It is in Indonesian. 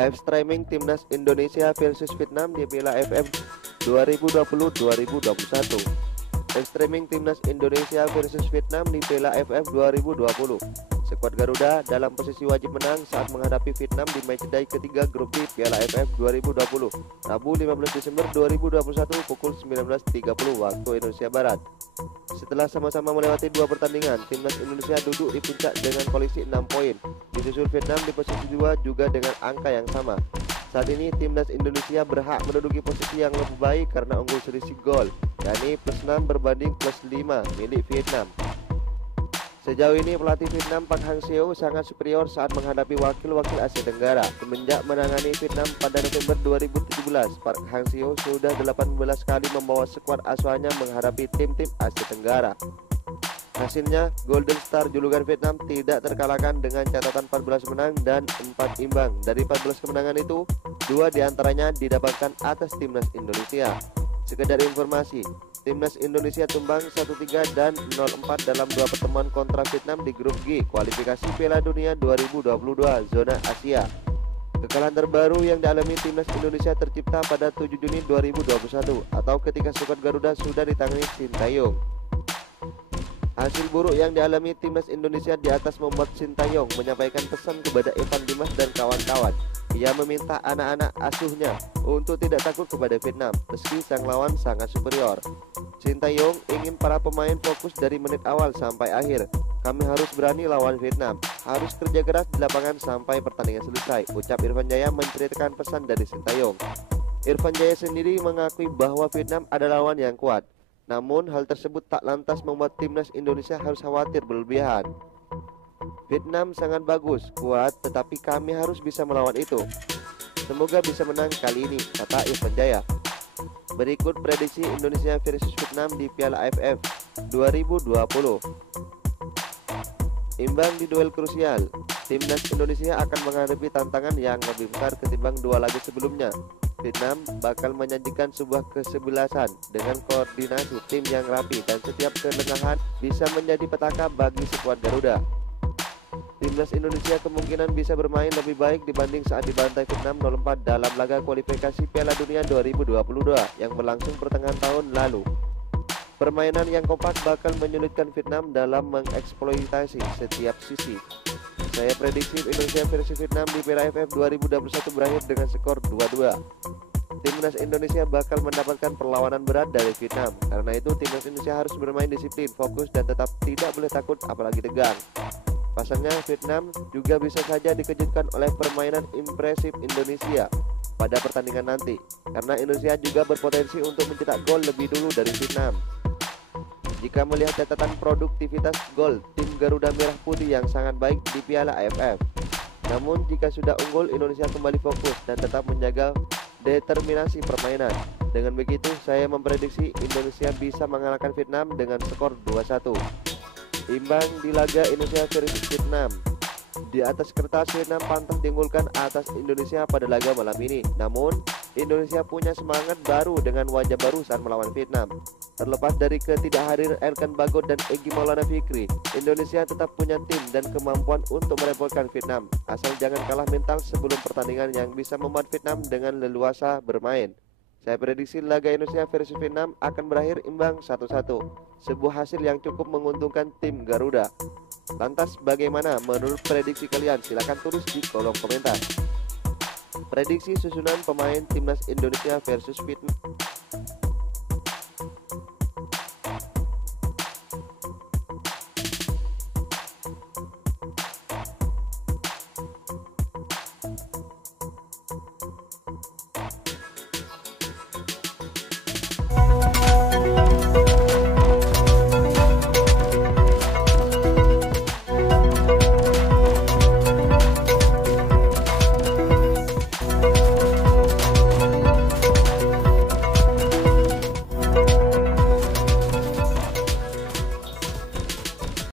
Live streaming Timnas Indonesia versus Vietnam di Piala AFF 2020-2021. Live streaming Timnas Indonesia versus Vietnam di Piala AFF 2020. Skuad Garuda dalam posisi wajib menang saat menghadapi Vietnam di matchday ketiga grup D Piala AFF 2020, Rabu 15 Desember 2021 pukul 19.30 waktu Indonesia Barat. Setelah sama-sama melewati dua pertandingan, Timnas Indonesia duduk di puncak dengan koleksi 6 poin, disusul Vietnam di posisi 2 juga dengan angka yang sama. Saat ini Timnas Indonesia berhak menduduki posisi yang lebih baik karena unggul selisih gol, yakni +6 berbanding +5 milik Vietnam. Sejauh ini pelatih Vietnam Park Hang-seo sangat superior saat menghadapi wakil-wakil Asia Tenggara. Semenjak menangani Vietnam pada November 2017, Park Hang-seo sudah 18 kali membawa skuad asuhannya menghadapi tim-tim Asia Tenggara. Hasilnya, Golden Star julukan Vietnam tidak terkalahkan dengan catatan 14 menang dan 4 imbang. Dari 14 kemenangan itu, 2 diantaranya didapatkan atas Timnas Indonesia. Sekedar informasi, Timnas Indonesia tumbang 1-3 dan 0-4 dalam 2 pertemuan kontra Vietnam di grup G kualifikasi Piala Dunia 2022 zona Asia. Kekalahan terbaru yang dialami Timnas Indonesia tercipta pada 7 Juni 2021 atau ketika skuad Garuda sudah ditangani Sintayong. Hasil buruk yang dialami Timnas Indonesia di atas membuat Sintayong menyampaikan pesan kepada Evan Dimas dan kawan-kawan. Ia meminta anak-anak asuhnya untuk tidak takut kepada Vietnam meski sang lawan sangat superior. Sintayong ingin para pemain fokus dari menit awal sampai akhir. Kami harus berani lawan Vietnam, harus kerja keras di lapangan sampai pertandingan selesai, ucap Irfan Jaya menceritakan pesan dari Sintayong. Irfan Jaya sendiri mengakui bahwa Vietnam adalah lawan yang kuat. Namun hal tersebut tak lantas membuat Timnas Indonesia harus khawatir berlebihan. Vietnam sangat bagus, kuat, tetapi kami harus bisa melawan itu. Semoga bisa menang kali ini, kata Irfan Jaya. Berikut prediksi Indonesia versus Vietnam di Piala AFF 2020. Imbang di duel krusial. Timnas Indonesia akan menghadapi tantangan yang lebih besar ketimbang 2 laga sebelumnya. Vietnam bakal menyajikan sebuah kesebelasan dengan koordinasi tim yang rapi dan setiap kelengahan bisa menjadi petaka bagi skuad Garuda. Timnas Indonesia kemungkinan bisa bermain lebih baik dibanding saat dibantai Vietnam 0-4 dalam laga kualifikasi Piala Dunia 2022 yang berlangsung pertengahan tahun lalu. Permainan yang kompak bakal menyulitkan Vietnam dalam mengeksploitasi setiap sisi. Saya prediksi Indonesia versus Vietnam di Piala AFF 2021 berakhir dengan skor 2-2. Timnas Indonesia bakal mendapatkan perlawanan berat dari Vietnam. Karena itu Timnas Indonesia harus bermain disiplin, fokus dan tetap tidak boleh takut apalagi tegang. Pasalnya Vietnam juga bisa saja dikejutkan oleh permainan impresif Indonesia pada pertandingan nanti, karena Indonesia juga berpotensi untuk mencetak gol lebih dulu dari Vietnam. Jika melihat catatan produktivitas gol tim Garuda Merah Putih yang sangat baik di Piala AFF, namun jika sudah unggul Indonesia kembali fokus dan tetap menjaga determinasi permainan. Dengan begitu saya memprediksi Indonesia bisa mengalahkan Vietnam dengan skor 2-1. Imbang di laga Indonesia versus Vietnam. Di atas kertas Vietnam pantas diunggulkan atas Indonesia pada laga malam ini. Namun Indonesia punya semangat baru dengan wajah baru saat melawan Vietnam. Terlepas dari ketidakhadiran Erkan Bagot dan Egy Maulana Fikri, Indonesia tetap punya tim dan kemampuan untuk merepotkan Vietnam. Asal jangan kalah mental sebelum pertandingan yang bisa membuat Vietnam dengan leluasa bermain. Saya prediksi laga Indonesia versus Vietnam akan berakhir imbang 1-1. Sebuah hasil yang cukup menguntungkan tim Garuda. Lantas bagaimana menurut prediksi kalian? Silahkan tulis di kolom komentar. Prediksi susunan pemain Timnas Indonesia versus Vietnam.